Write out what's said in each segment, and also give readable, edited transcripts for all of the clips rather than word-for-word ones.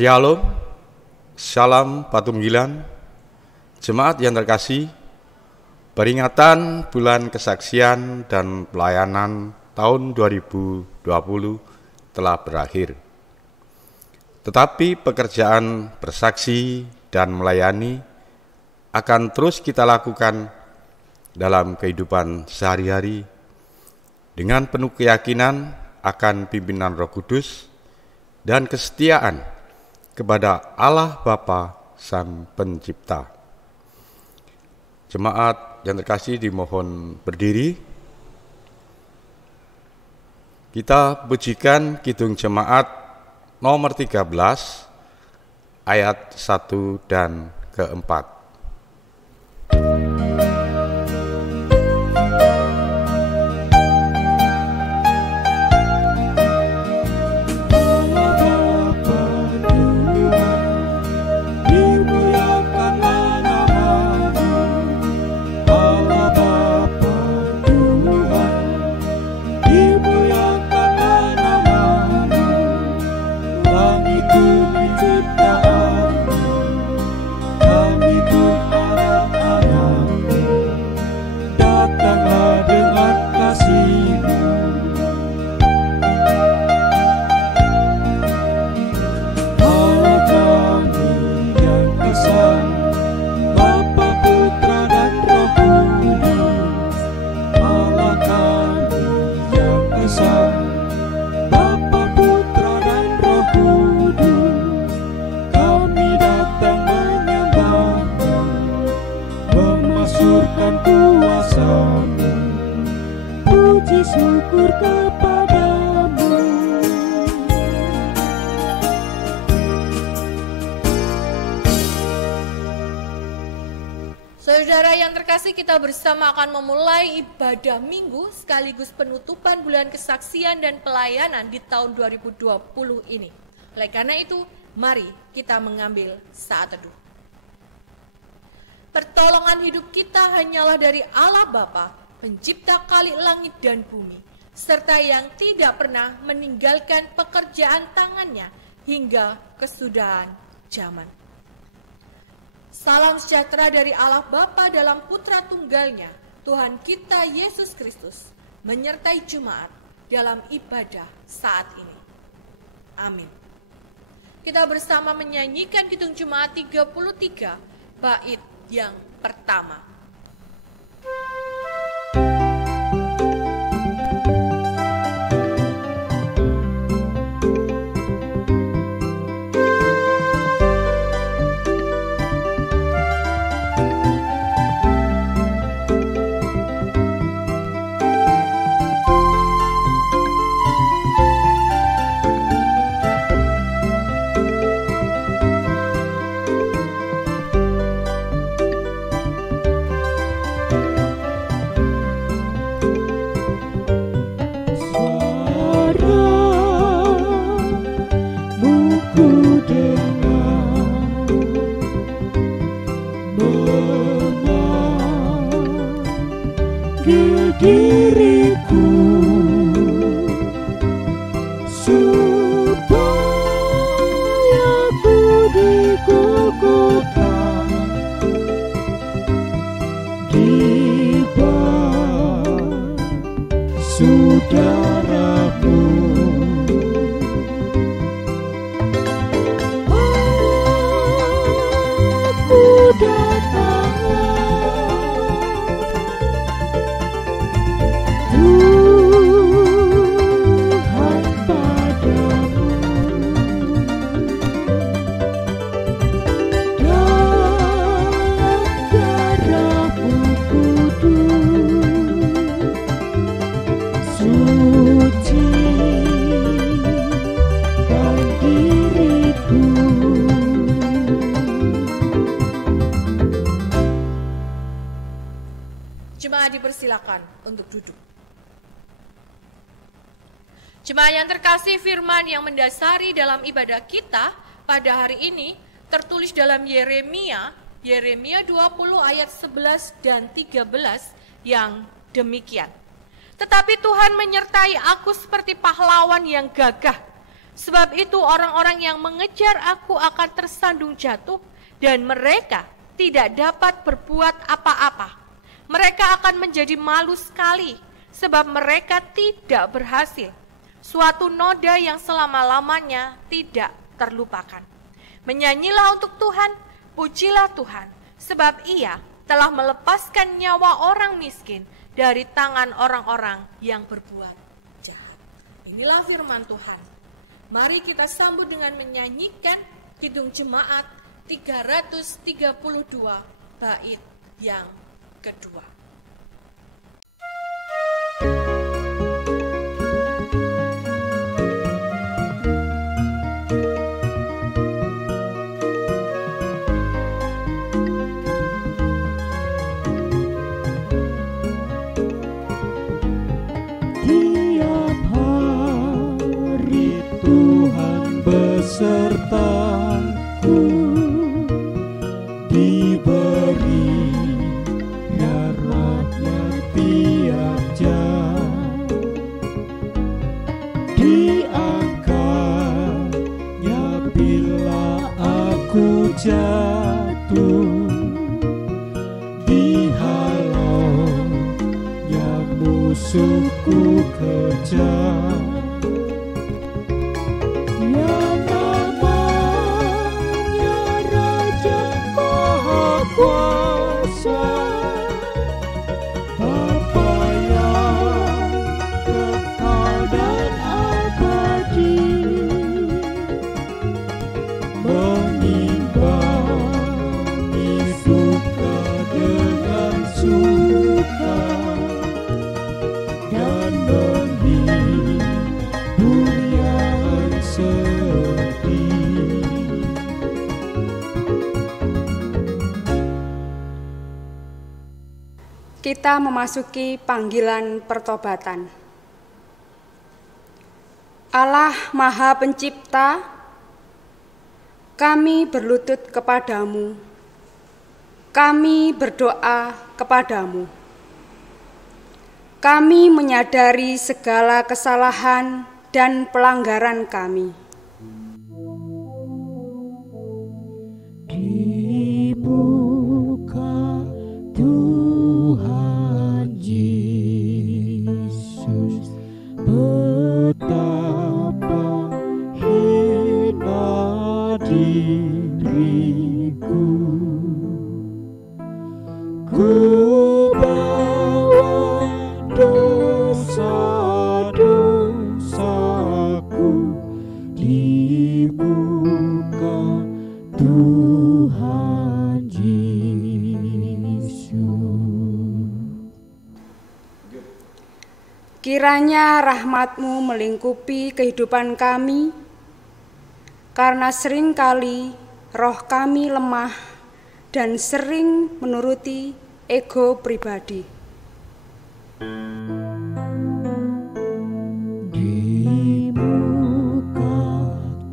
Shalom, Salam Patunggilan, jemaat yang terkasih. Peringatan bulan kesaksian dan pelayanan tahun 2020 telah berakhir. Tetapi pekerjaan bersaksi dan melayani akan terus kita lakukan dalam kehidupan sehari-hari dengan penuh keyakinan akan pimpinan Roh Kudus dan kesetiaan kepada Allah Bapa Sang Pencipta. Jemaat yang terkasih dimohon berdiri. Kita pujikan Kidung Jemaat nomor 13 ayat 1 dan ke-4. Saudara yang terkasih, kita bersama akan memulai ibadah minggu sekaligus penutupan bulan kesaksian dan pelayanan di tahun 2020 ini. Oleh karena itu, mari kita mengambil saat teduh. Pertolongan hidup kita hanyalah dari Allah Bapa, pencipta kali langit dan bumi, serta yang tidak pernah meninggalkan pekerjaan tangannya hingga kesudahan zaman. Salam sejahtera dari Allah Bapa dalam Putra Tunggalnya, Tuhan kita Yesus Kristus, menyertai jemaat dalam ibadah saat ini. Amin. Kita bersama menyanyikan Kidung Jemaat 33, bait yang pertama. Diriku supaya ku dikukuhkan di bawah saudaramu. Aku datanglah Tuhan padamu, dalam darah-Mu kudus, sucikan diriku. Jemaat dipersilakan untuk duduk. Jemaat yang terkasih, firman yang mendasari dalam ibadah kita pada hari ini tertulis dalam Yeremia 20 ayat 11 dan 13 yang demikian. Tetapi Tuhan menyertai aku seperti pahlawan yang gagah, Sebab itu orang-orang yang mengejar aku akan tersandung jatuh, dan mereka tidak dapat berbuat apa-apa. Mereka akan menjadi malu sekali, sebab mereka tidak berhasil. Suatu noda yang selama-lamanya tidak terlupakan. Menyanyilah untuk Tuhan, pujilah Tuhan, sebab Ia telah melepaskan nyawa orang miskin dari tangan orang-orang yang berbuat jahat. Inilah firman Tuhan. Mari kita sambut dengan menyanyikan Kidung Jemaat 332 bait yang kedua. Tiap hari Tuhan besertaku, diberi rahmat-Nya tiap jam, diangkatnya bila aku jatuh, dihalaunya musuhku kejar. Yang namanya Raja Maha Kuasa, Bapa yang kekal dan abadi, mengimbangi suka dengan suka, dan menghibur yang sedih. Kita memasuki panggilan pertobatan. Allah Maha Pencipta, kami berlutut kepadamu, kami berdoa kepadamu. Kami menyadari segala kesalahan dan pelanggaran kami. Dibuka Tuhan Yesus, betapa hina diriku. Ku bawa dosa-dosaku di muka Tuhan Yesus. Kiranya rahmat-Mu melingkupi kehidupan kami, karena seringkali roh kami lemah dan sering menuruti ego pribadi. Di muka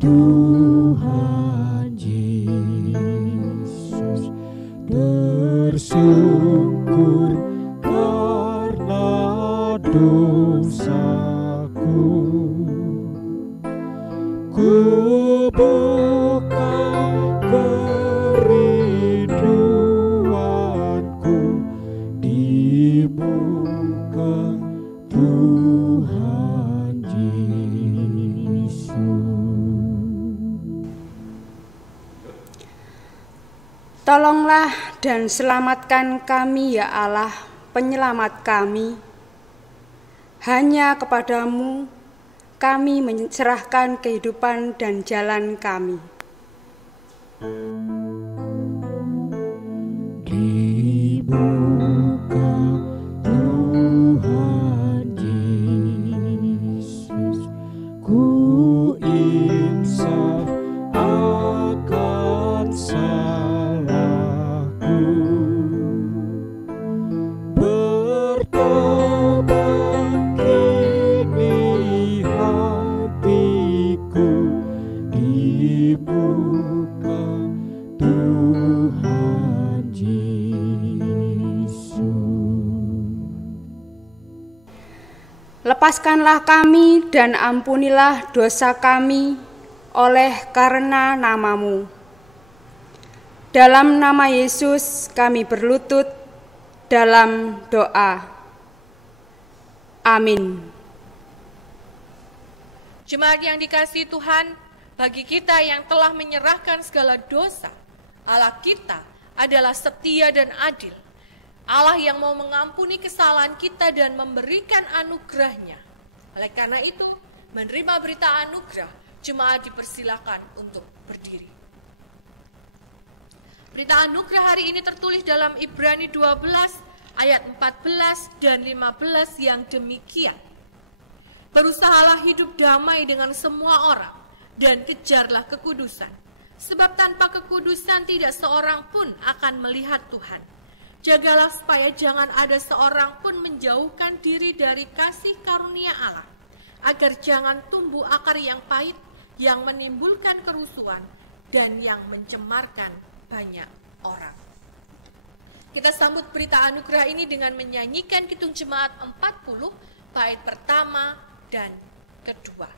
Tuhan Yesus tersungkur karena dosaku. Ku buka kerinduanku di muka Tuhan Yesus. Tolonglah dan selamatkan kami ya Allah, penyelamat kami. Hanya kepadamu kami menyerahkan kehidupan dan jalan kami. Di muka Tuhan Yesus, ku insaf akan salahku. Bertobat kini hatiku di muka Tuhan Yesus. lepaskanlah kami dan ampunilah dosa kami oleh karena nama-Mu. Dalam nama Yesus kami berlutut dalam doa. Amin. Jemaat yang dikasihi Tuhan, bagi kita yang telah menyerahkan segala dosa, Allah kita adalah setia dan adil. Allah yang mau mengampuni kesalahan kita dan memberikan anugerah-Nya. Oleh karena itu, menerima berita anugerah, jemaat dipersilakan untuk berdiri. Berita anugerah hari ini tertulis dalam Ibrani 12 ayat 14 dan 15 yang demikian. Berusahalah hidup damai dengan semua orang dan kejarlah kekudusan. Sebab tanpa kekudusan tidak seorang pun akan melihat Tuhan. Jagalah supaya jangan ada seorang pun menjauhkan diri dari kasih karunia Allah, agar jangan tumbuh akar yang pahit, yang menimbulkan kerusuhan dan yang mencemarkan banyak orang. Kita sambut berita anugerah ini dengan menyanyikan Kidung Jemaat 40 bait pertama dan kedua.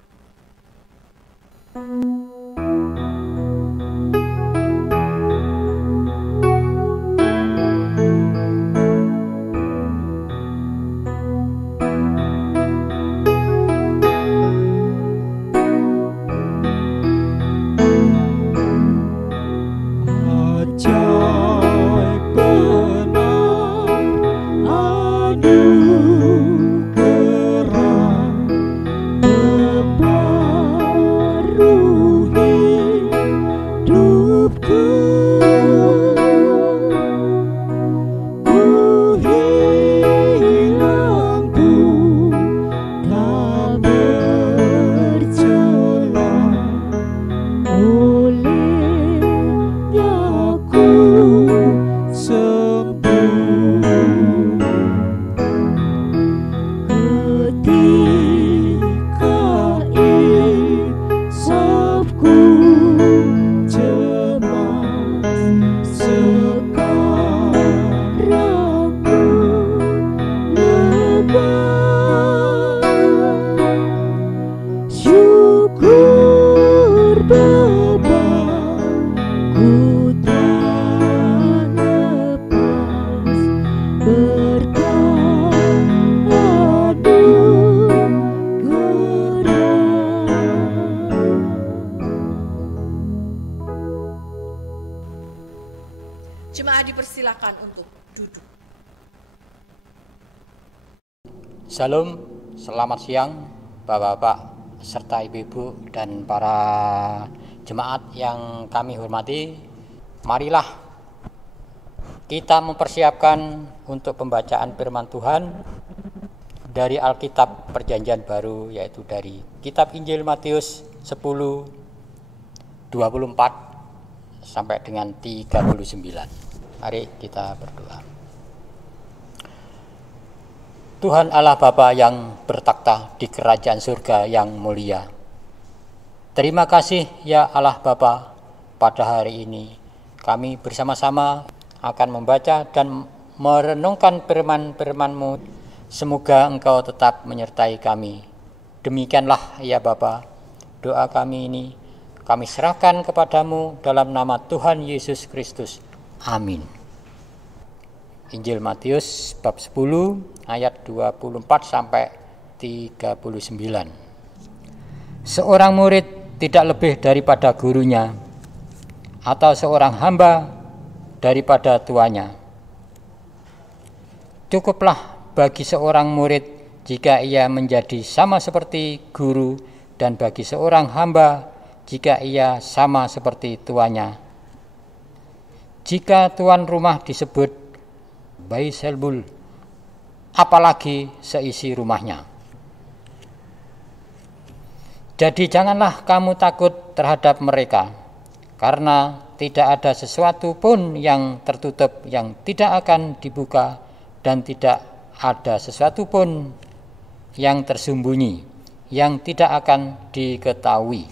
Jemaat dipersilakan untuk duduk. Salam, selamat siang Bapak-bapak serta Ibu-ibu dan para jemaat yang kami hormati. Marilah kita mempersiapkan untuk pembacaan firman Tuhan dari Alkitab Perjanjian Baru, yaitu dari Kitab Injil Matius 10:24 sampai dengan 39. Mari kita berdoa. Tuhan Allah Bapa yang bertakhta di kerajaan surga yang mulia, terima kasih ya Allah Bapa, pada hari ini kami bersama-sama akan membaca dan merenungkan firman-firman-Mu. Semoga Engkau tetap menyertai kami. Demikianlah ya Bapa, doa kami ini kami serahkan kepadamu dalam nama Tuhan Yesus Kristus. Amin. Injil Matius bab 10 ayat 24 sampai 39. Seorang murid tidak lebih daripada gurunya, atau seorang hamba daripada tuannya. Cukuplah bagi seorang murid jika ia menjadi sama seperti guru, dan bagi seorang hamba jika ia sama seperti tuannya. Jika tuan rumah disebut Beelzebul, apalagi seisi rumahnya. Jadi janganlah kamu takut terhadap mereka, karena tidak ada sesuatu pun yang tertutup yang tidak akan dibuka, dan tidak ada sesuatu pun yang tersembunyi yang tidak akan diketahui.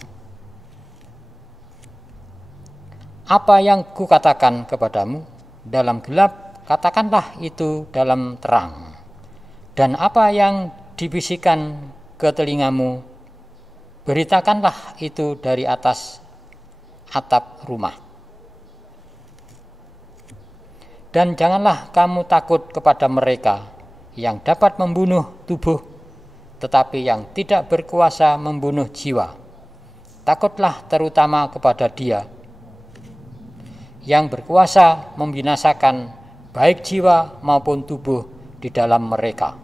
Apa yang kukatakan kepadamu dalam gelap, katakanlah itu dalam terang. Dan apa yang dibisikkan ke telingamu, beritakanlah itu dari atas atap rumah. Dan janganlah kamu takut kepada mereka yang dapat membunuh tubuh, tetapi yang tidak berkuasa membunuh jiwa. Takutlah terutama kepada Dia yang berkuasa membinasakan baik jiwa maupun tubuh di dalam mereka.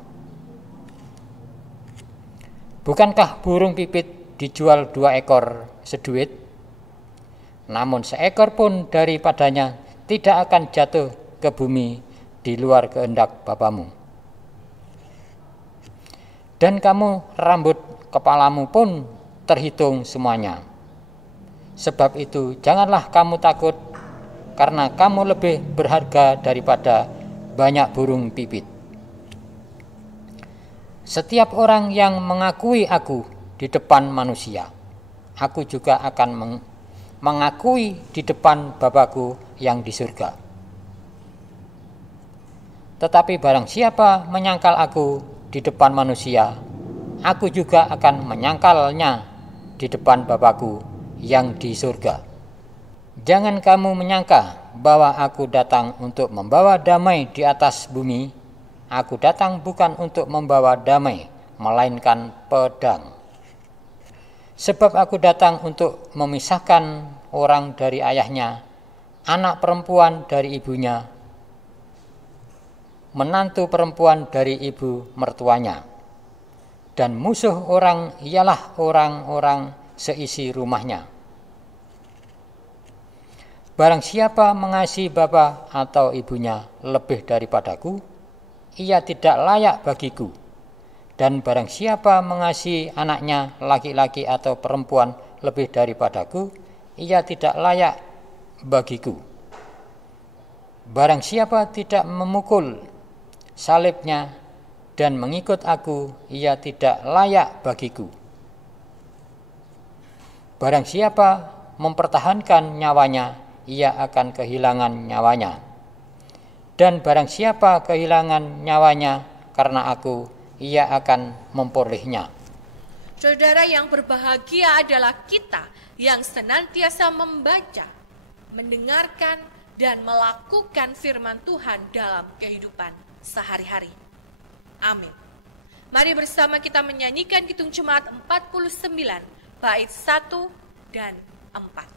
Bukankah burung pipit dijual 2 ekor seduit? Namun seekor pun daripadanya tidak akan jatuh ke bumi di luar kehendak Bapamu. Dan kamu rambut kepalamu pun terhitung semuanya. Sebab itu janganlah kamu takut, karena kamu lebih berharga daripada banyak burung pipit. Setiap orang yang mengakui aku di depan manusia, aku juga akan mengakui di depan Bapa-Ku yang di surga. Tetapi barang siapa menyangkal aku di depan manusia, aku juga akan menyangkalnya di depan Bapa-Ku yang di surga. Jangan kamu menyangka bahwa aku datang untuk membawa damai di atas bumi. Aku datang bukan untuk membawa damai, melainkan pedang. Sebab aku datang untuk memisahkan orang dari ayahnya, anak perempuan dari ibunya, menantu perempuan dari ibu mertuanya, dan musuh orang ialah orang-orang seisi rumahnya. Barang siapa mengasihi bapa atau ibunya lebih daripadaku, ia tidak layak bagiku. Dan barang siapa mengasihi anaknya laki-laki atau perempuan lebih daripadaku, ia tidak layak bagiku. Barang siapa tidak memukul salibnya dan mengikut aku, ia tidak layak bagiku. Barang siapa mempertahankan nyawanya, ia akan kehilangan nyawanya. Dan barang siapa kehilangan nyawanya karena aku, ia akan memperolehnya. Saudara yang berbahagia adalah kita yang senantiasa membaca, mendengarkan, dan melakukan firman Tuhan dalam kehidupan sehari-hari. Amin. Mari bersama kita menyanyikan Kidung Jemaat 49, bait 1 dan 4.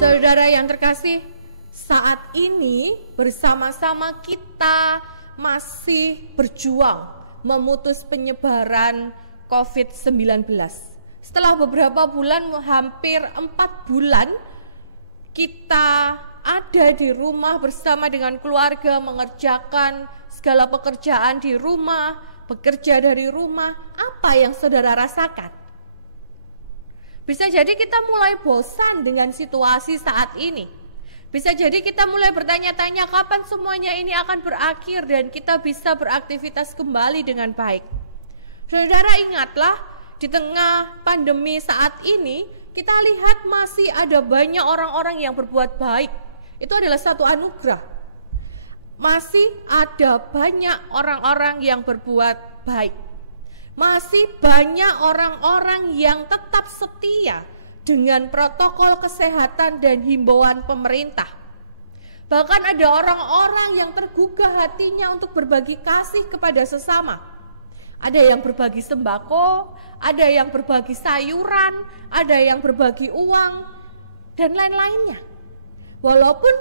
Saudara yang terkasih, saat ini bersama-sama kita masih berjuang memutus penyebaran COVID-19. Setelah beberapa bulan, hampir 4 bulan, kita ada di rumah bersama dengan keluarga, mengerjakan segala pekerjaan di rumah, bekerja dari rumah. Apa yang saudara rasakan? Bisa jadi kita mulai bosan dengan situasi saat ini. Bisa jadi kita mulai bertanya-tanya kapan semuanya ini akan berakhir dan kita bisa beraktivitas kembali dengan baik. Saudara ingatlah, di tengah pandemi saat ini, kita lihat masih ada banyak orang-orang yang berbuat baik. Itu adalah satu anugerah. Masih ada banyak orang-orang yang berbuat baik. Masih banyak orang-orang yang tetap setia dengan protokol kesehatan dan himbauan pemerintah. Bahkan ada orang-orang yang tergugah hatinya untuk berbagi kasih kepada sesama. Ada yang berbagi sembako, ada yang berbagi sayuran, ada yang berbagi uang, dan lain-lainnya. Walaupun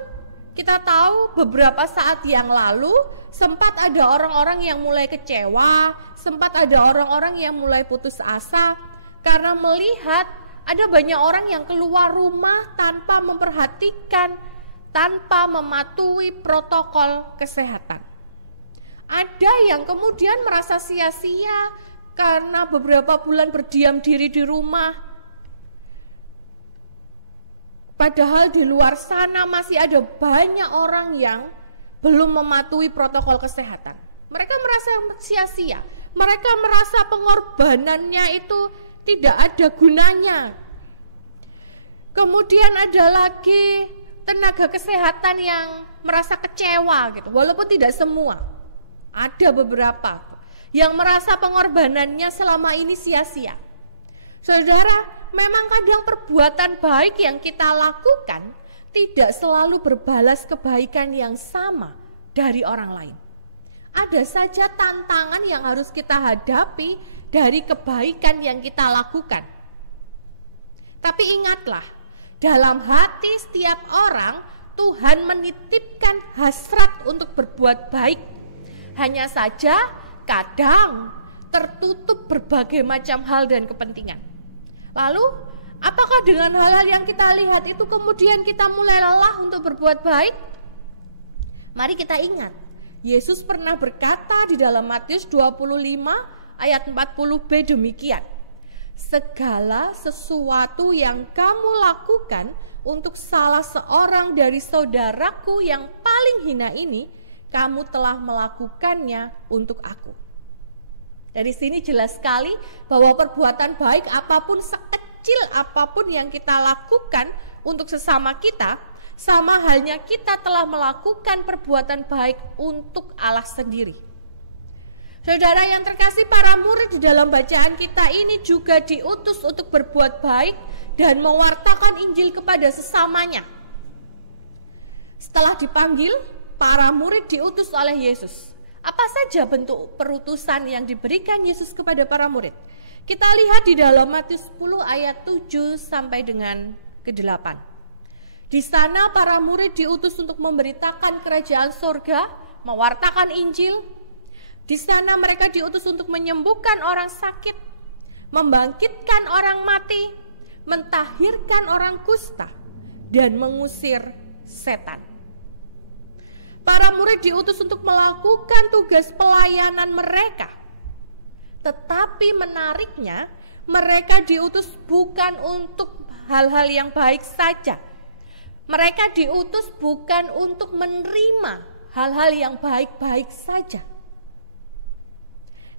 kita tahu beberapa saat yang lalu sempat ada orang-orang yang mulai kecewa, sempat ada orang-orang yang mulai putus asa karena melihat ada banyak orang yang keluar rumah tanpa memperhatikan, tanpa mematuhi protokol kesehatan. Ada yang kemudian merasa sia-sia karena beberapa bulan berdiam diri di rumah. Padahal di luar sana masih ada banyak orang yang belum mematuhi protokol kesehatan. Mereka merasa sia-sia. Mereka merasa pengorbanannya itu tidak ada gunanya. Kemudian ada lagi tenaga kesehatan yang merasa kecewa gitu, walaupun tidak semua. Ada beberapa yang merasa pengorbanannya selama ini sia-sia. Saudara, memang kadang perbuatan baik yang kita lakukan tidak selalu berbalas kebaikan yang sama dari orang lain. Ada saja tantangan yang harus kita hadapi dari kebaikan yang kita lakukan. Tapi ingatlah, dalam hati setiap orang, Tuhan menitipkan hasrat untuk berbuat baik. Hanya saja kadang tertutup berbagai macam hal dan kepentingan. Lalu, apakah dengan hal-hal yang kita lihat itu kemudian kita mulai lelah untuk berbuat baik? Mari kita ingat, Yesus pernah berkata di dalam Matius 25 ayat 40b demikian. Segala sesuatu yang kamu lakukan untuk salah seorang dari saudaraku yang paling hina ini, kamu telah melakukannya untuk aku. Dari sini jelas sekali bahwa perbuatan baik apapun, sekecil apapun yang kita lakukan untuk sesama kita, sama halnya kita telah melakukan perbuatan baik untuk Allah sendiri. Saudara yang terkasih, para murid di dalam bacaan kita ini juga diutus untuk berbuat baik dan mewartakan Injil kepada sesamanya. Setelah dipanggil, para murid diutus oleh Yesus. Apa saja bentuk perutusan yang diberikan Yesus kepada para murid? Kita lihat di dalam Matius 10 ayat 7 sampai dengan ke-8. Di sana para murid diutus untuk memberitakan kerajaan sorga, mewartakan Injil. Di sana mereka diutus untuk menyembuhkan orang sakit, membangkitkan orang mati, mentahirkan orang kusta, dan mengusir setan. Para murid diutus untuk melakukan tugas pelayanan mereka. Tetapi menariknya, mereka diutus bukan untuk hal-hal yang baik saja. Mereka diutus bukan untuk menerima hal-hal yang baik-baik saja.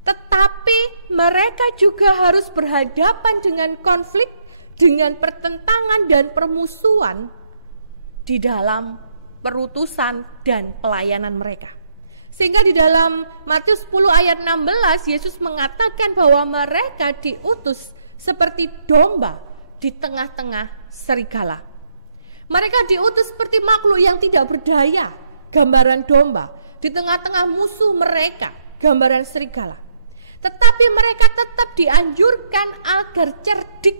Tetapi mereka juga harus berhadapan dengan konflik, dengan pertentangan dan permusuhan di dalam perutusan dan pelayanan mereka. Sehingga di dalam Matius 10 ayat 16 Yesus mengatakan bahwa mereka diutus seperti domba di tengah-tengah serigala. Mereka diutus seperti makhluk yang tidak berdaya, gambaran domba, di tengah-tengah musuh mereka, gambaran serigala. Tetapi mereka tetap dianjurkan agar cerdik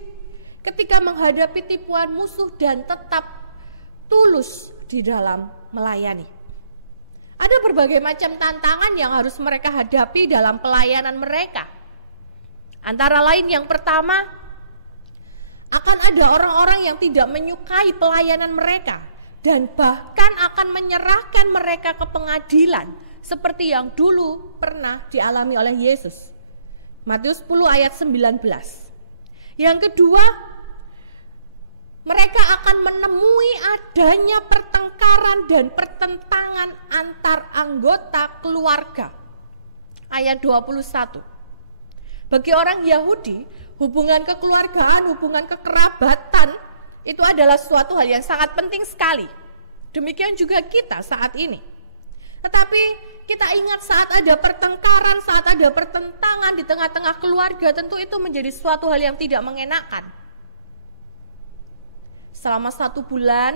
ketika menghadapi tipuan musuh dan tetap tulus di dalam melayani. Ada berbagai macam tantangan yang harus mereka hadapi dalam pelayanan mereka. Antara lain yang pertama, akan ada orang-orang yang tidak menyukai pelayanan mereka dan bahkan akan menyerahkan mereka ke pengadilan seperti yang dulu pernah dialami oleh Yesus. Matius 10 ayat 19. Yang kedua, mereka akan menemui adanya pertengkaran dan pertentangan antar anggota keluarga. Ayat 21. Bagi orang Yahudi, hubungan kekeluargaan, hubungan kekerabatan itu adalah suatu hal yang sangat penting sekali. Demikian juga kita saat ini. Tetapi kita ingat saat ada pertengkaran, saat ada pertentangan di tengah-tengah keluarga, tentu itu menjadi suatu hal yang tidak mengenakan. Selama 1 bulan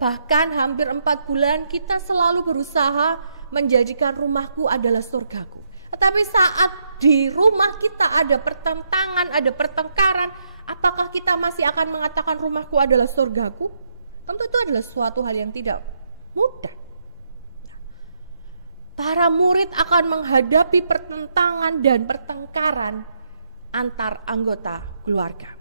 bahkan hampir 4 bulan kita selalu berusaha menjadikan rumahku adalah surgaku. Tetapi saat di rumah kita ada pertentangan, ada pertengkaran, apakah kita masih akan mengatakan rumahku adalah surgaku? Tentu itu adalah suatu hal yang tidak mudah. Para murid akan menghadapi pertentangan dan pertengkaran antar anggota keluarga.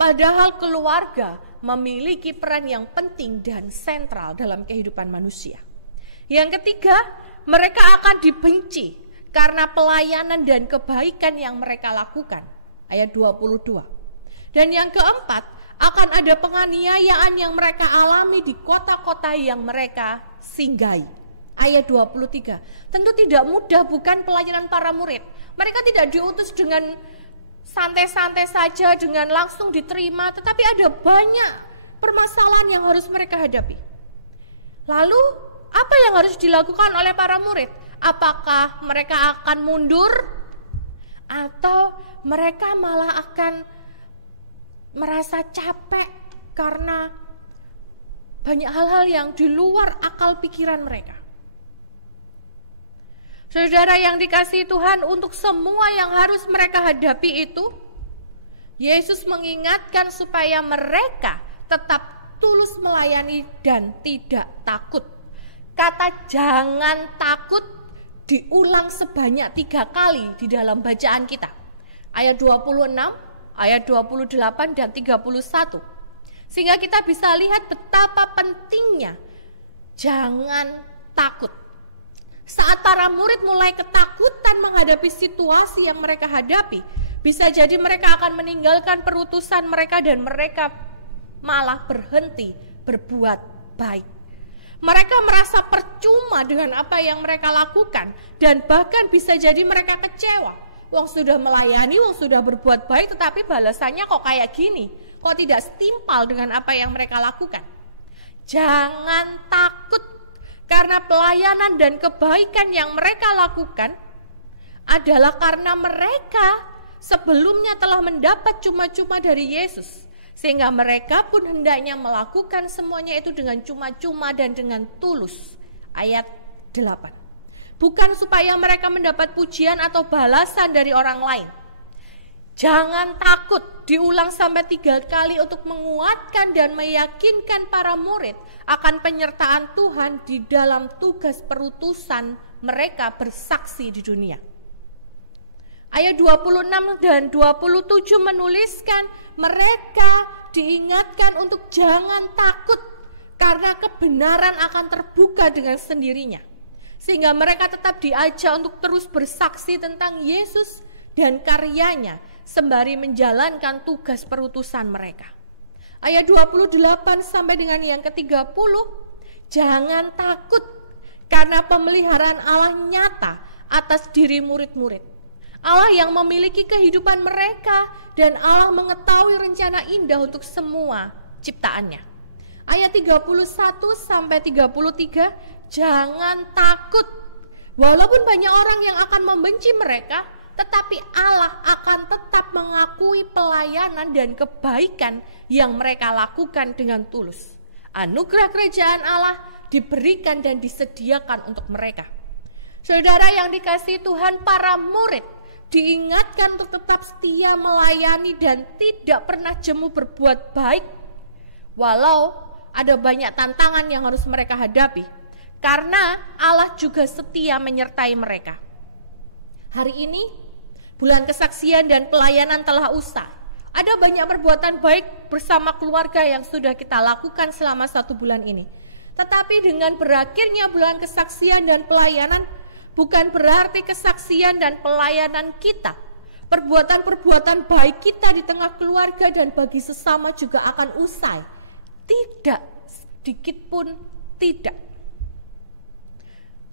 Padahal keluarga memiliki peran yang penting dan sentral dalam kehidupan manusia. Yang ketiga, mereka akan dibenci karena pelayanan dan kebaikan yang mereka lakukan. Ayat 22. Dan yang keempat, akan ada penganiayaan yang mereka alami di kota-kota yang mereka singgahi. Ayat 23. Tentu tidak mudah bukan pelayanan para murid. Mereka tidak diutus dengan santai-santai saja, dengan langsung diterima, tetapi ada banyak permasalahan yang harus mereka hadapi. Lalu apa yang harus dilakukan oleh para murid? Apakah mereka akan mundur atau mereka malah akan merasa capek karena banyak hal-hal yang di luar akal pikiran mereka? Saudara yang dikasihi Tuhan, untuk semua yang harus mereka hadapi itu, Yesus mengingatkan supaya mereka tetap tulus melayani dan tidak takut. Kata jangan takut diulang sebanyak 3 kali di dalam bacaan kita. Ayat 26, ayat 28 dan 31. Sehingga kita bisa lihat betapa pentingnya jangan takut. Saat para murid mulai ketakutan menghadapi situasi yang mereka hadapi, bisa jadi mereka akan meninggalkan perutusan mereka dan mereka malah berhenti berbuat baik. Mereka merasa percuma dengan apa yang mereka lakukan dan bahkan bisa jadi mereka kecewa. Wong sudah melayani, wong sudah berbuat baik, tetapi balasannya kok kayak gini, kok tidak setimpal dengan apa yang mereka lakukan. Jangan takut, karena pelayanan dan kebaikan yang mereka lakukan adalah karena mereka sebelumnya telah mendapat cuma-cuma dari Yesus. Sehingga mereka pun hendaknya melakukan semuanya itu dengan cuma-cuma dan dengan tulus. Ayat 8. Bukan supaya mereka mendapat pujian atau balasan dari orang lain. Jangan takut, diulang sampai 3 kali untuk menguatkan dan meyakinkan para murid akan penyertaan Tuhan di dalam tugas perutusan mereka bersaksi di dunia. Ayat 26 dan 27 menuliskan mereka diingatkan untuk jangan takut karena kebenaran akan terbuka dengan sendirinya. Sehingga mereka tetap diajak untuk terus bersaksi tentang Yesus dan karyanya sembari menjalankan tugas perutusan mereka. Ayat 28 sampai dengan yang ke-30, jangan takut karena pemeliharaan Allah nyata atas diri murid-murid. Allah yang memiliki kehidupan mereka dan Allah mengetahui rencana indah untuk semua ciptaannya. Ayat 31 sampai 33, jangan takut. Walaupun banyak orang yang akan membenci mereka, tetapi Allah akan tetap mengakui pelayanan dan kebaikan yang mereka lakukan dengan tulus. Anugerah kerajaan Allah diberikan dan disediakan untuk mereka. Saudara yang dikasihi Tuhan, para murid diingatkan untuk tetap setia melayani dan tidak pernah jemu berbuat baik. Walau ada banyak tantangan yang harus mereka hadapi, karena Allah juga setia menyertai mereka. Hari ini bulan kesaksian dan pelayanan telah usai. Ada banyak perbuatan baik bersama keluarga yang sudah kita lakukan selama 1 bulan ini. Tetapi dengan berakhirnya bulan kesaksian dan pelayanan, bukan berarti kesaksian dan pelayanan kita, perbuatan-perbuatan baik kita di tengah keluarga dan bagi sesama juga akan usai. Tidak, sedikit pun tidak.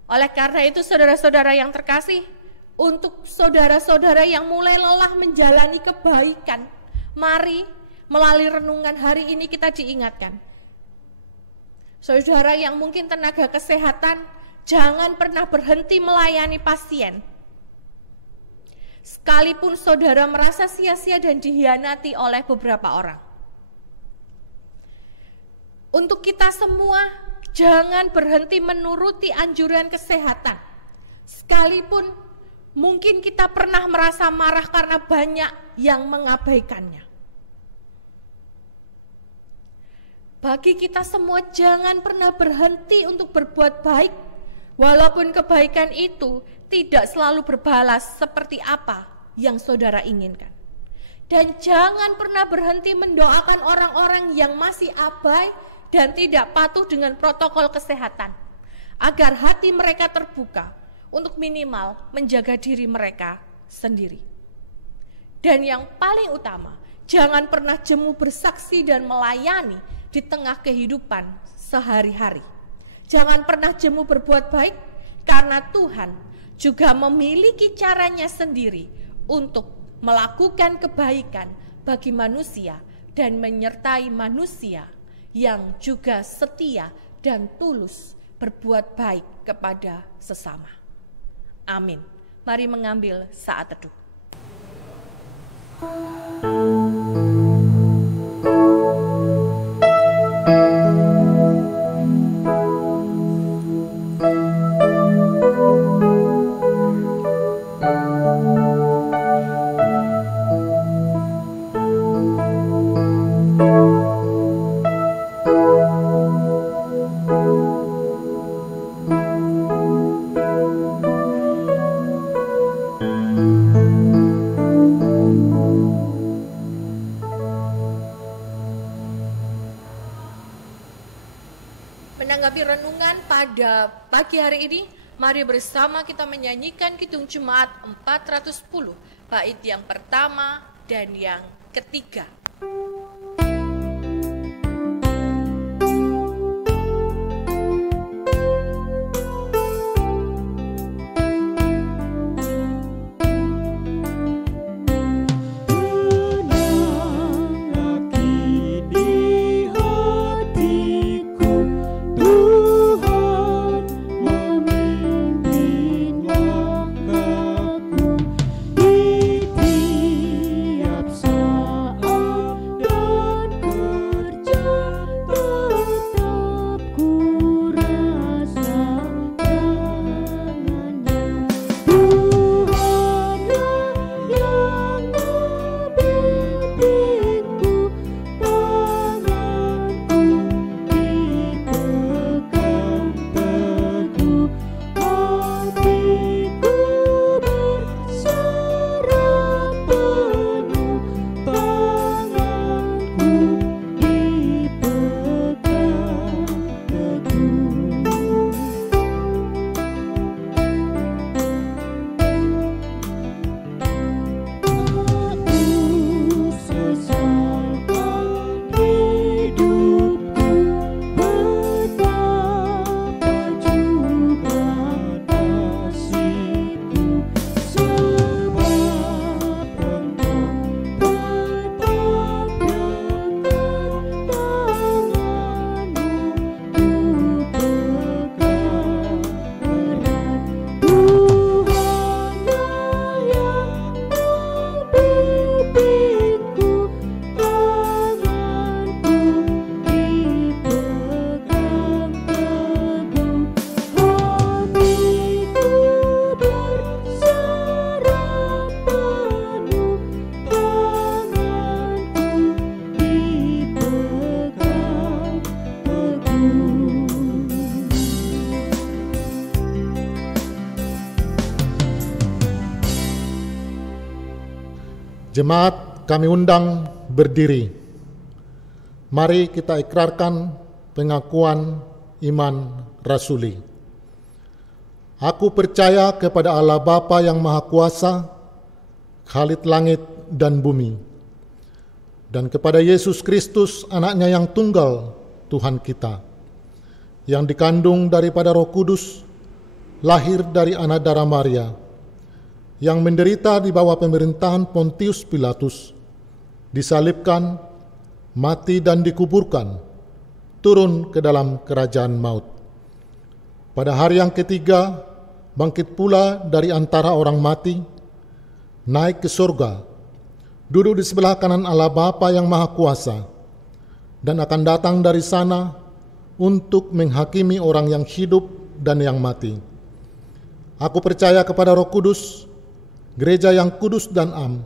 Oleh karena itu saudara-saudara yang terkasih, untuk saudara-saudara yang mulai lelah menjalani kebaikan, mari melalui renungan hari ini kita diingatkan. Saudara yang mungkin tenaga kesehatan, jangan pernah berhenti melayani pasien. Sekalipun saudara merasa sia-sia dan dihianati oleh beberapa orang. Untuk kita semua, jangan berhenti menuruti anjuran kesehatan. Sekalipun mungkin kita pernah merasa marah karena banyak yang mengabaikannya. Bagi kita semua, jangan pernah berhenti untuk berbuat baik, walaupun kebaikan itu tidak selalu berbalas seperti apa yang saudara inginkan. Dan jangan pernah berhenti mendoakan orang-orang yang masih abai dan tidak patuh dengan protokol kesehatan, agar hati mereka terbuka untuk minimal menjaga diri mereka sendiri. Dan yang paling utama, jangan pernah jemu bersaksi dan melayani di tengah kehidupan sehari-hari. Jangan pernah jemu berbuat baik, karena Tuhan juga memiliki caranya sendiri untuk melakukan kebaikan bagi manusia dan menyertai manusia yang juga setia dan tulus berbuat baik kepada sesama. Amin. Mari mengambil saat teduh. Menanggapi renungan pada pagi hari ini, mari bersama kita menyanyikan Kidung Jemaat 410, bait yang pertama dan yang ketiga. Jemaat kami undang berdiri. Mari kita ikrarkan pengakuan iman rasuli. Aku percaya kepada Allah Bapa yang Maha Kuasa, Khalid langit dan bumi, dan kepada Yesus Kristus, anaknya yang tunggal, Tuhan kita, yang dikandung daripada Roh Kudus, lahir dari anak darah Maria, yang menderita di bawah pemerintahan Pontius Pilatus, disalibkan, mati dan dikuburkan, turun ke dalam kerajaan maut. Pada hari yang ketiga, bangkit pula dari antara orang mati, naik ke surga, duduk di sebelah kanan Allah Bapa yang Maha Kuasa, dan akan datang dari sana untuk menghakimi orang yang hidup dan yang mati. Aku percaya kepada Roh Kudus, gereja yang kudus dan am,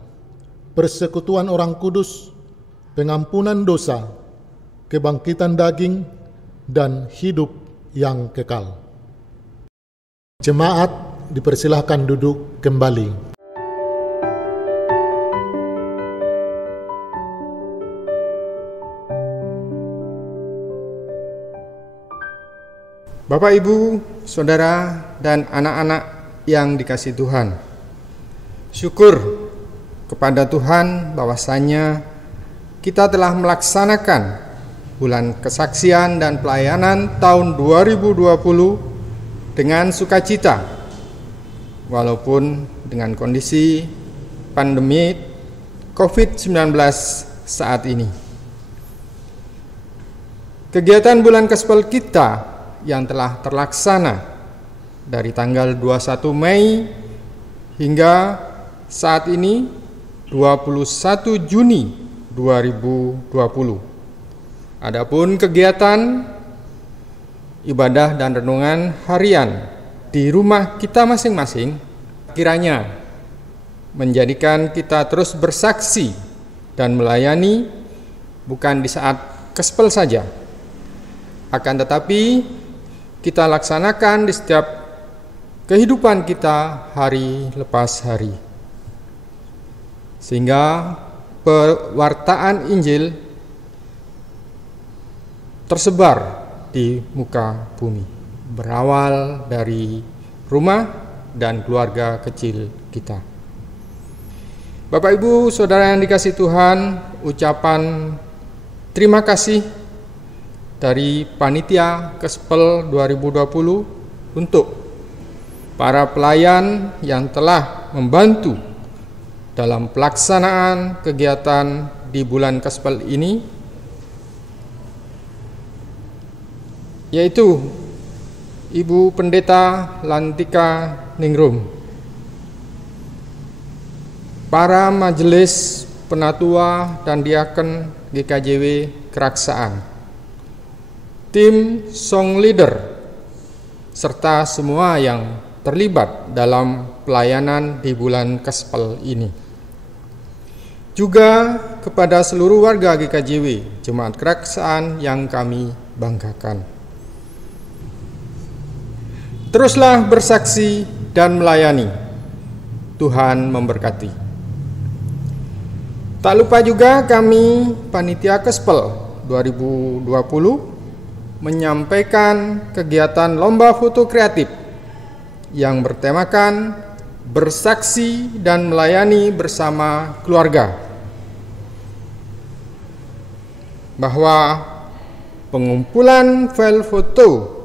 persekutuan orang kudus, pengampunan dosa, kebangkitan daging, dan hidup yang kekal. Jemaat dipersilahkan duduk kembali. Bapak, Ibu, Saudara, dan anak-anak yang dikasihi Tuhan, syukur kepada Tuhan bahwasanya kita telah melaksanakan bulan kesaksian dan pelayanan tahun 2020 dengan sukacita, walaupun dengan kondisi pandemi COVID-19 saat ini. Kegiatan bulan Gospel kita yang telah terlaksana dari tanggal 21 Mei hingga saat ini 21 Juni 2020. Adapun kegiatan ibadah dan renungan harian di rumah kita masing-masing kiranya menjadikan kita terus bersaksi dan melayani bukan di saat Gospel saja, akan tetapi kita laksanakan di setiap kehidupan kita hari lepas hari, sehingga pewartaan Injil tersebar di muka bumi, berawal dari rumah dan keluarga kecil kita. Bapak, Ibu, Saudara yang dikasihi Tuhan, ucapan terima kasih dari Panitia Gospel 2020 untuk para pelayan yang telah membantu dalam pelaksanaan kegiatan di bulan Gospel ini, yaitu Ibu Pendeta Lantika Ningrum, para majelis penatua dan diaken GKJW Keraksaan, tim song leader, serta semua yang terlibat dalam pelayanan di bulan Gospel ini. Juga kepada seluruh warga GKJW, Jemaat Keraksaan yang kami banggakan. Teruslah bersaksi dan melayani. Tuhan memberkati. Tak lupa juga kami Panitia Gospel 2020 menyampaikan kegiatan lomba foto kreatif yang bertemakan bersaksi dan melayani bersama keluarga, bahwa pengumpulan file foto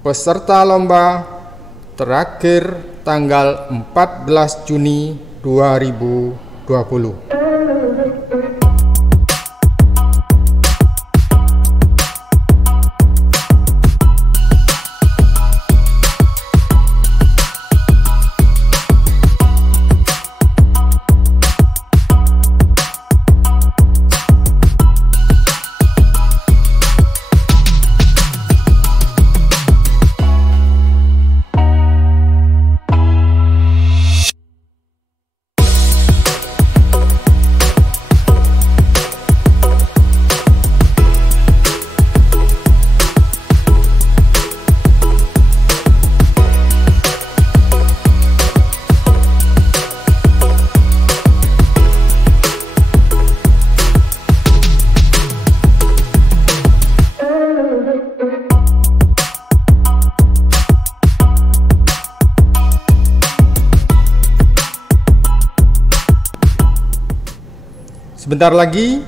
peserta lomba terakhir tanggal 14 Juni 2020. Sebentar lagi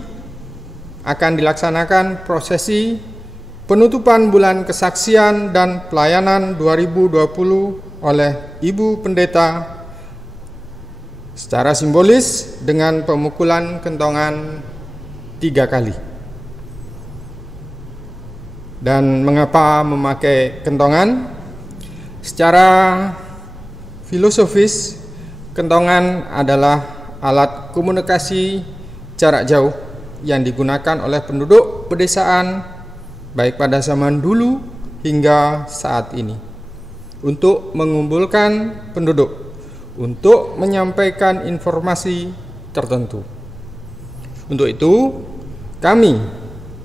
akan dilaksanakan prosesi penutupan bulan kesaksian dan pelayanan 2020 oleh Ibu Pendeta secara simbolis dengan pemukulan kentongan 3 kali. Dan mengapa memakai kentongan? Secara filosofis, kentongan adalah alat komunikasi jarak jauh yang digunakan oleh penduduk pedesaan, baik pada zaman dulu hingga saat ini, untuk mengumpulkan penduduk, untuk menyampaikan informasi tertentu. Untuk itu, kami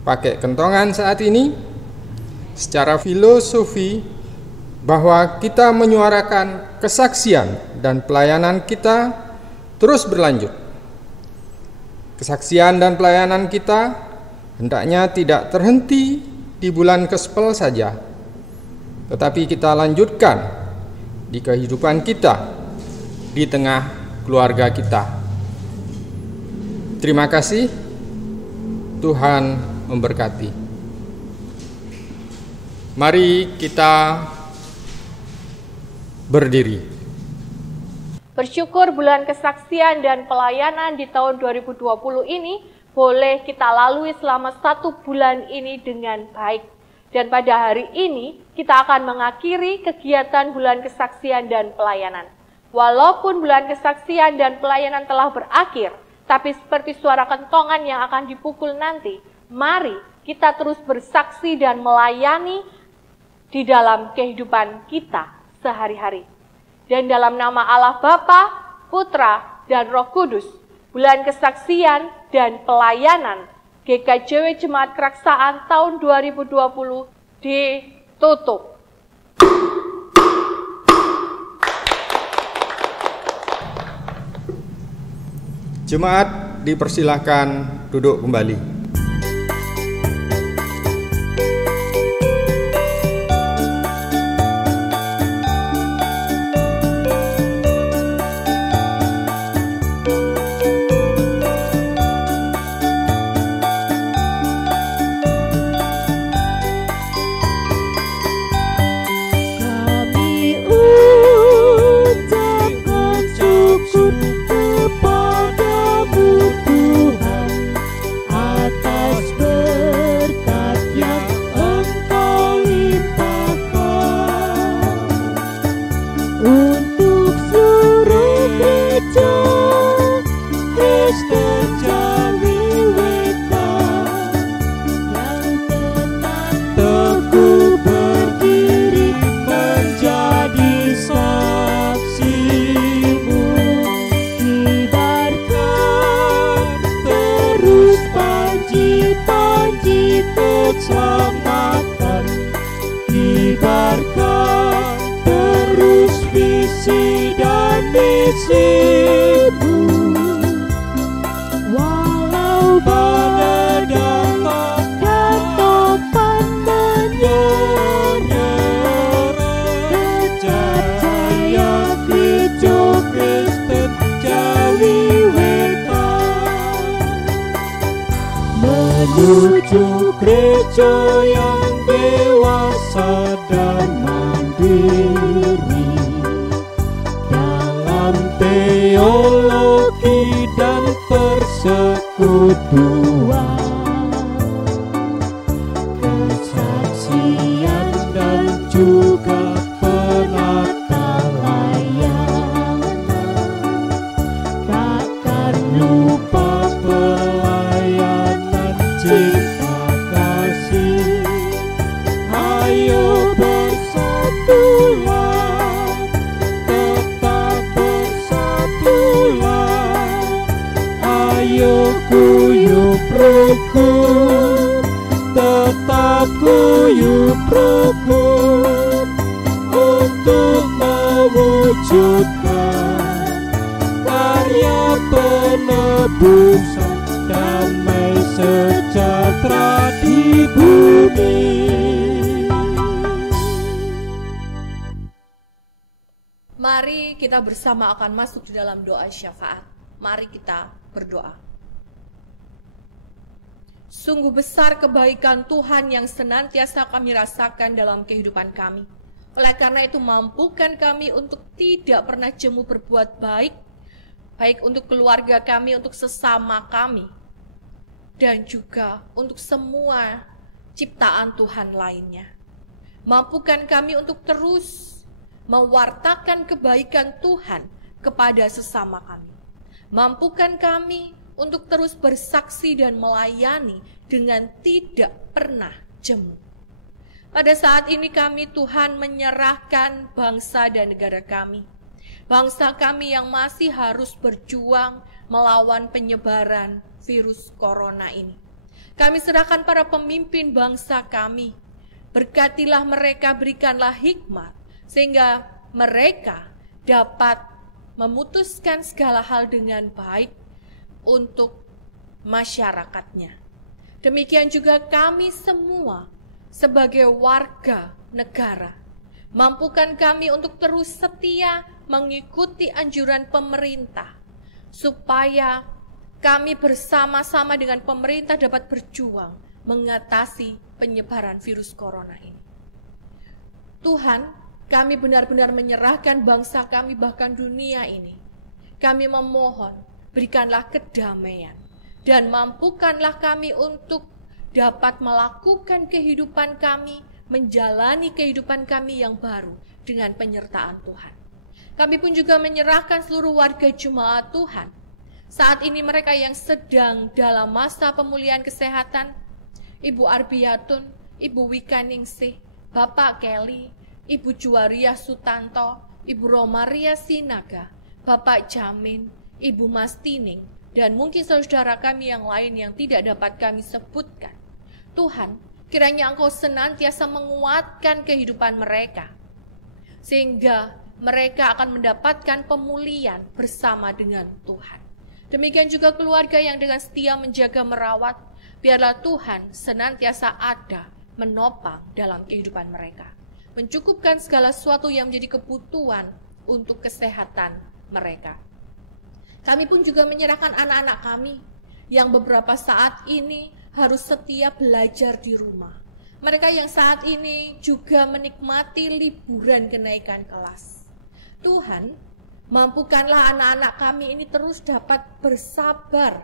pakai kentongan saat ini secara filosofi bahwa kita menyuarakan kesaksian dan pelayanan kita terus berlanjut. Kesaksian dan pelayanan kita hendaknya tidak terhenti di bulan Gospel saja, tetapi kita lanjutkan di kehidupan kita, di tengah keluarga kita. Terima kasih, Tuhan memberkati. Mari kita berdiri. Bersyukur bulan kesaksian dan pelayanan di tahun 2020 ini boleh kita lalui selama 1 bulan ini dengan baik. Dan pada hari ini kita akan mengakhiri kegiatan bulan kesaksian dan pelayanan. Walaupun bulan kesaksian dan pelayanan telah berakhir, tapi seperti suara kentongan yang akan dipukul nanti, mari kita terus bersaksi dan melayani di dalam kehidupan kita sehari-hari. Dan dalam nama Allah Bapa, Putra, dan Roh Kudus, bulan kesaksian dan pelayanan GKJW Jemaat Keraksaan tahun 2020 ditutup. Jemaat dipersilahkan duduk kembali. Menuju gereja yang dewasa dan mandiri dalam teologi dan persekutuan, kesaksian dan juga penata layanan. Takkan lupa pelayanan cinta kasih. Ayo bersatulah, tetap bersatulah. Ayo guyup rukun, tetap guyup rukun, untuk mewujudkan karya penebusan, damai sejahtera di bumi. Mari kita bersama akan masuk di dalam doa syafaat. Mari kita berdoa. Sungguh besar kebaikan Tuhan yang senantiasa kami rasakan dalam kehidupan kami. Oleh karena itu mampukan kami untuk tidak pernah jemu berbuat baik, baik untuk keluarga kami, untuk sesama kami, dan juga untuk semua ciptaan Tuhan lainnya. Mampukan kami untuk terus mewartakan kebaikan Tuhan kepada sesama kami. Mampukan kami untuk terus bersaksi dan melayani dengan tidak pernah jemu. Pada saat ini kami Tuhan menyerahkan bangsa dan negara kami. Bangsa kami yang masih harus berjuang melawan penyebaran virus corona ini. Kami serahkan para pemimpin bangsa kami. Berkatilah mereka, berikanlah hikmat sehingga mereka dapat memutuskan segala hal dengan baik untuk masyarakatnya. Demikian juga kami semua sebagai warga negara. Mampukan kami untuk terus setia mengikuti anjuran pemerintah, supaya kami bersama-sama dengan pemerintah dapat berjuang mengatasi penyebaran virus corona ini. Tuhan, kami benar-benar menyerahkan bangsa kami bahkan dunia ini. Kami memohon, berikanlah kedamaian dan mampukanlah kami untuk dapat melakukan kehidupan kami, menjalani kehidupan kami yang baru dengan penyertaan Tuhan. Kami pun juga menyerahkan seluruh warga jemaat Tuhan. Saat ini mereka yang sedang dalam masa pemulihan kesehatan, Ibu Arbiatun, Ibu Wika Ningsih, Bapak Kelly, Ibu Juwaria Sutanto, Ibu Romaria Sinaga, Bapak Jamin, Ibu Mastining, dan mungkin saudara kami yang lain yang tidak dapat kami sebutkan. Tuhan, kiranya Engkau senantiasa menguatkan kehidupan mereka, sehingga mereka akan mendapatkan pemulihan bersama dengan Tuhan. Demikian juga keluarga yang dengan setia menjaga merawat, biarlah Tuhan senantiasa ada menopang dalam kehidupan mereka, mencukupkan segala sesuatu yang menjadi kebutuhan untuk kesehatan mereka. Kami pun juga menyerahkan anak-anak kami yang beberapa saat ini harus setia belajar di rumah. Mereka yang saat ini juga menikmati liburan kenaikan kelas. Tuhan, mampukanlah anak-anak kami ini terus dapat bersabar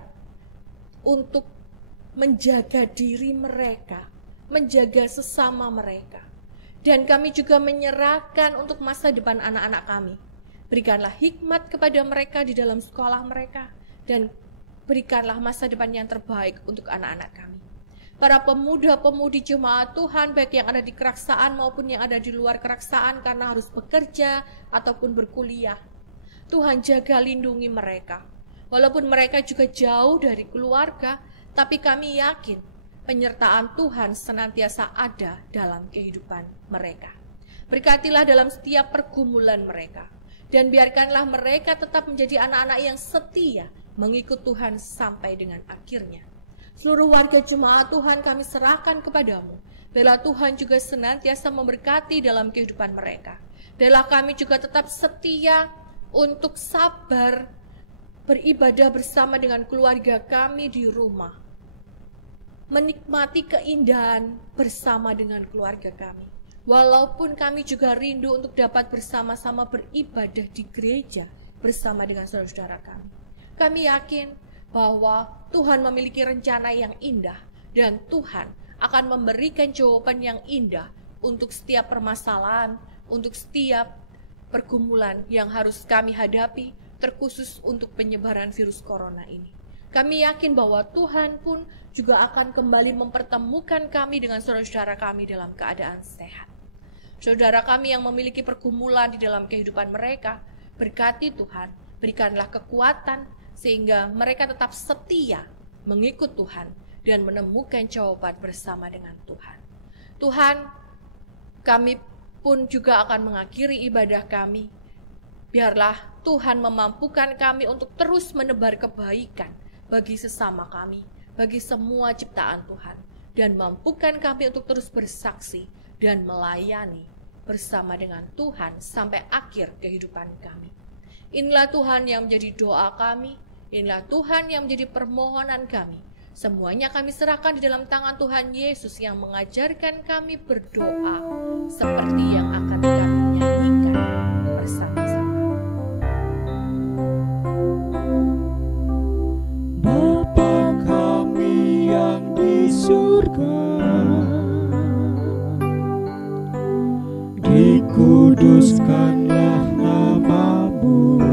untuk menjaga diri mereka, menjaga sesama mereka. Dan kami juga menyerahkan untuk masa depan anak-anak kami. Berikanlah hikmat kepada mereka di dalam sekolah mereka, dan berikanlah masa depan yang terbaik untuk anak-anak kami. Para pemuda-pemudi jemaat Tuhan, baik yang ada di keraksaan maupun yang ada di luar keraksaan karena harus bekerja ataupun berkuliah, Tuhan jaga lindungi mereka. Walaupun mereka juga jauh dari keluarga, tapi kami yakin penyertaan Tuhan senantiasa ada dalam kehidupan mereka. Berkatilah dalam setiap pergumulan mereka, dan biarkanlah mereka tetap menjadi anak-anak yang setia mengikut Tuhan sampai dengan akhirnya. Seluruh warga jemaat Tuhan kami serahkan kepadamu. Biarlah Tuhan juga senantiasa memberkati dalam kehidupan mereka. Biarlah kami juga tetap setia untuk sabar beribadah bersama dengan keluarga kami di rumah, menikmati keindahan bersama dengan keluarga kami. Walaupun kami juga rindu untuk dapat bersama-sama beribadah di gereja bersama dengan saudara-saudara kami. Kami yakin bahwa Tuhan memiliki rencana yang indah dan Tuhan akan memberikan jawaban yang indah untuk setiap permasalahan, untuk setiap pergumulan yang harus kami hadapi, terkhusus untuk penyebaran virus corona ini. Kami yakin bahwa Tuhan pun juga akan kembali mempertemukan kami dengan saudara-saudara kami dalam keadaan sehat. Saudara kami yang memiliki pergumulan di dalam kehidupan mereka, berkati Tuhan, berikanlah kekuatan sehingga mereka tetap setia mengikut Tuhan dan menemukan jawaban bersama dengan Tuhan. Tuhan, kami pun juga akan mengakhiri ibadah kami. Biarlah Tuhan memampukan kami untuk terus menebar kebaikan bagi sesama kami, bagi semua ciptaan Tuhan, dan mampukan kami untuk terus bersaksi dan melayani bersama dengan Tuhan sampai akhir kehidupan kami. Inilah Tuhan yang menjadi doa kami, inilah Tuhan yang menjadi permohonan kami. Semuanya kami serahkan di dalam tangan Tuhan Yesus yang mengajarkan kami berdoa seperti yang akan kami nyanyikan bersama-sama. Bapa kami yang di surga, dikuduskanlah nama-Mu,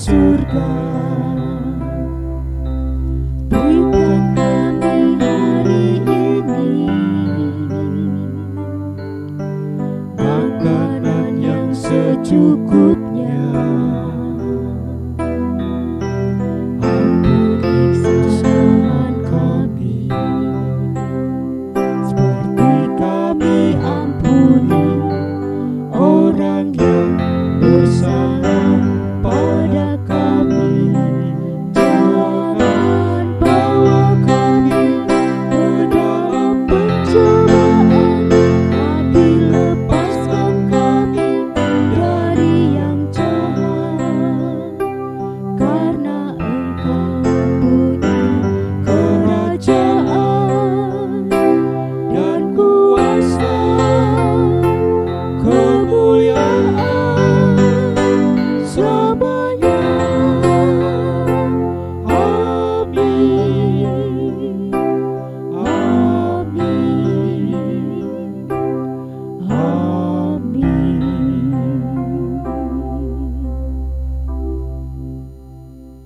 surga. Berikan kami hari ini makanan yang secukupnya. Ampuni kesalahan kami, seperti kami ampuni orang yang bersalah pada kami. Jangan bawa kami ke dalam pencobaan, tapi lepaskan kami dari yang jahat. Karena Engkau punya kerajaan dan kuasa, kemuliaan selamanya. Amin. Amin. Amin.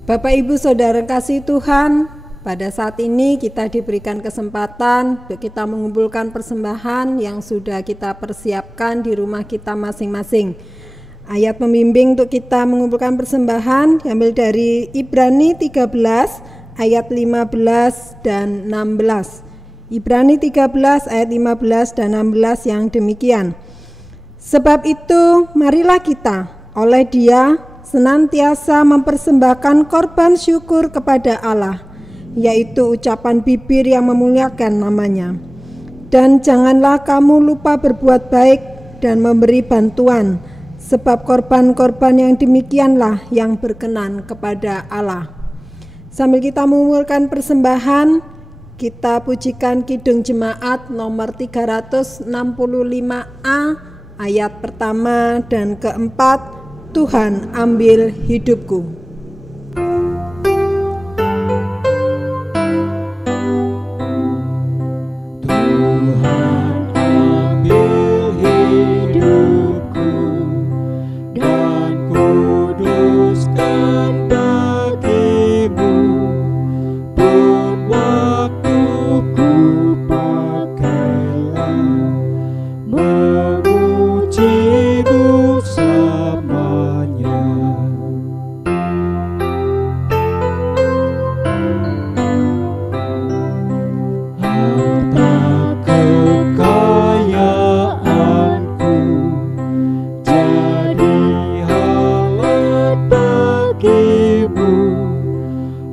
Bapak Ibu Saudara kasih Tuhan, pada saat ini kita diberikan kesempatan untuk kita mengumpulkan persembahan yang sudah kita persiapkan di rumah kita masing-masing. Ayat pembimbing untuk kita mengumpulkan persembahan diambil dari Ibrani 13 ayat 15 dan 16. Ibrani 13 ayat 15 dan 16 yang demikian. Sebab itu marilah kita oleh Dia senantiasa mempersembahkan korban syukur kepada Allah, yaitu ucapan bibir yang memuliakan namanya. Dan janganlah kamu lupa berbuat baik dan memberi bantuan, sebab korban-korban yang demikianlah yang berkenan kepada Allah. Sambil kita mengumpulkan persembahan, kita pujikan Kidung Jemaat nomor 365A ayat pertama dan keempat, Tuhan ambil hidupku. Tuhan ambil hidupku dan kuduskan bagimu, pun waktuku pakailah memujimu selamanya. Harta kekayaanku jadi halat bagimu,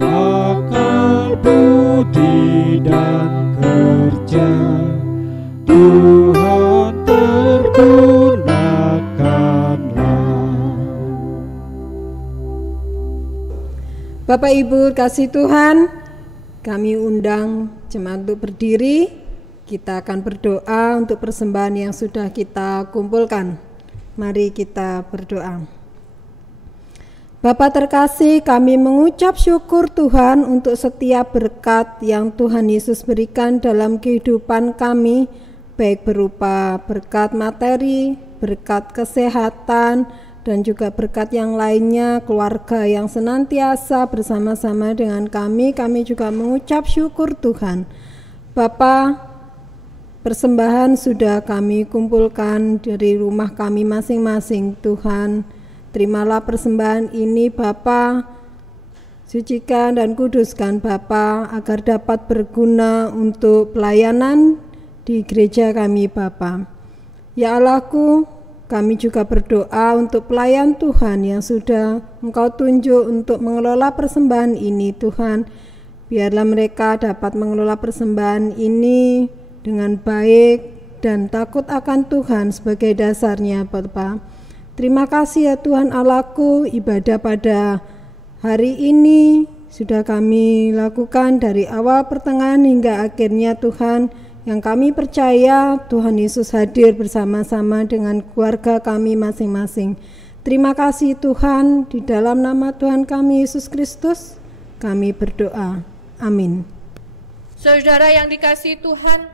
akal budi dan kerja Tuhan pergunakanlah. Bapak Ibu kasih Tuhan, kami undang jemaat untuk berdiri. Kita akan berdoa untuk persembahan yang sudah kita kumpulkan. Mari kita berdoa. Bapa terkasih, kami mengucap syukur Tuhan untuk setiap berkat yang Tuhan Yesus berikan dalam kehidupan kami, baik berupa berkat materi, berkat kesehatan, dan juga berkat yang lainnya, keluarga yang senantiasa bersama-sama dengan kami juga mengucap syukur Tuhan. Bapa, persembahan sudah kami kumpulkan dari rumah kami masing-masing. Tuhan, terimalah persembahan ini Bapa, sucikan dan kuduskan Bapa, agar dapat berguna untuk pelayanan di gereja kami Bapa. Ya Allahku, kami juga berdoa untuk pelayan Tuhan yang sudah Engkau tunjuk untuk mengelola persembahan ini Tuhan. Biarlah mereka dapat mengelola persembahan ini dengan baik dan takut akan Tuhan sebagai dasarnya Bapa. Terima kasih ya Tuhan Allahku, ibadah pada hari ini sudah kami lakukan dari awal pertengahan hingga akhirnya Tuhan. Yang kami percaya Tuhan Yesus hadir bersama-sama dengan keluarga kami masing-masing. Terima kasih Tuhan, di dalam nama Tuhan kami Yesus Kristus kami berdoa. Amin. Saudara yang dikasihi Tuhan,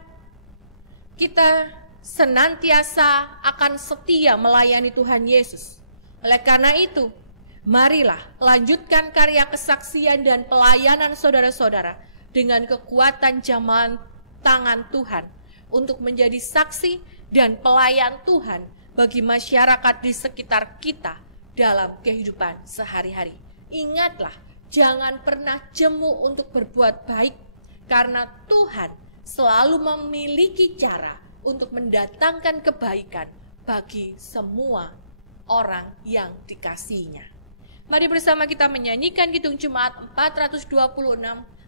kita senantiasa akan setia melayani Tuhan Yesus. Oleh karena itu, Marilah lanjutkan karya kesaksian dan pelayanan saudara-saudara dengan kekuatan jamahan tangan Tuhan untuk menjadi saksi dan pelayan Tuhan bagi masyarakat di sekitar kita dalam kehidupan sehari-hari. Ingatlah, jangan pernah jemu untuk berbuat baik, karena Tuhan selalu memiliki cara untuk mendatangkan kebaikan bagi semua orang yang dikasihinya. Mari bersama kita menyanyikan Kidung Jemaat 426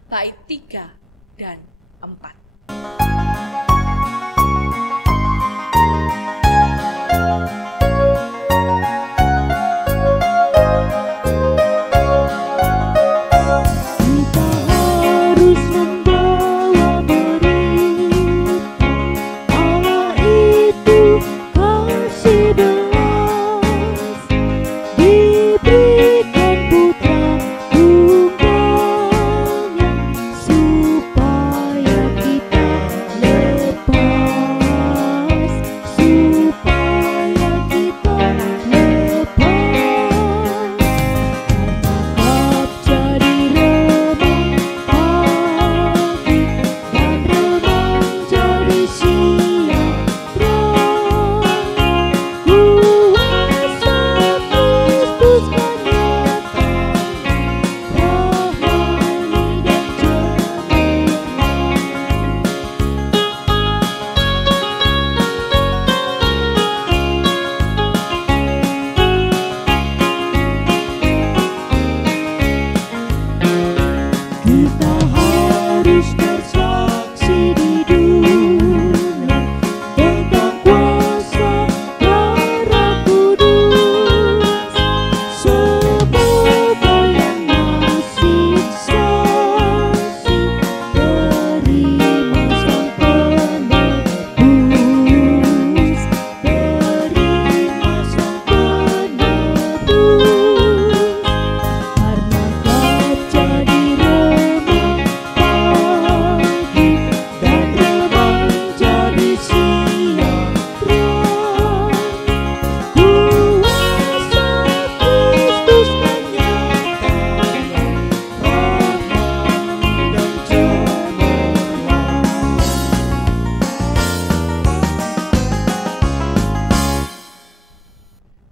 bait 3 dan 4.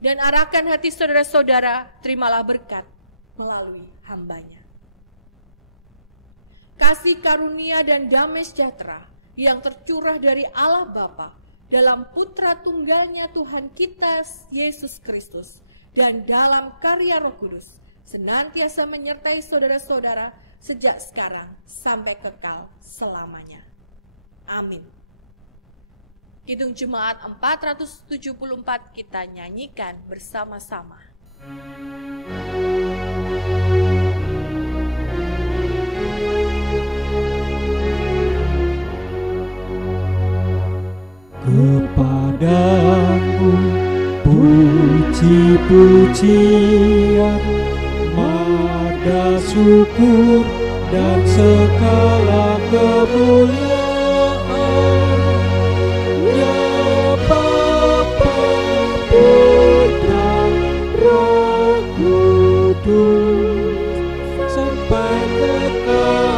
Dan arahkan hati saudara-saudara, terimalah berkat melalui hambanya. Kasih karunia dan damai sejahtera yang tercurah dari Allah Bapa dalam Putra Tunggalnya Tuhan kita Yesus Kristus dan dalam karya Roh Kudus senantiasa menyertai saudara-saudara sejak sekarang sampai kekal selamanya. Amin. Kidung Jemaat 474 kita nyanyikan bersama-sama. Kepadamu puji-pujian, mada syukur dan segala kemuliaan. Sampai kekal.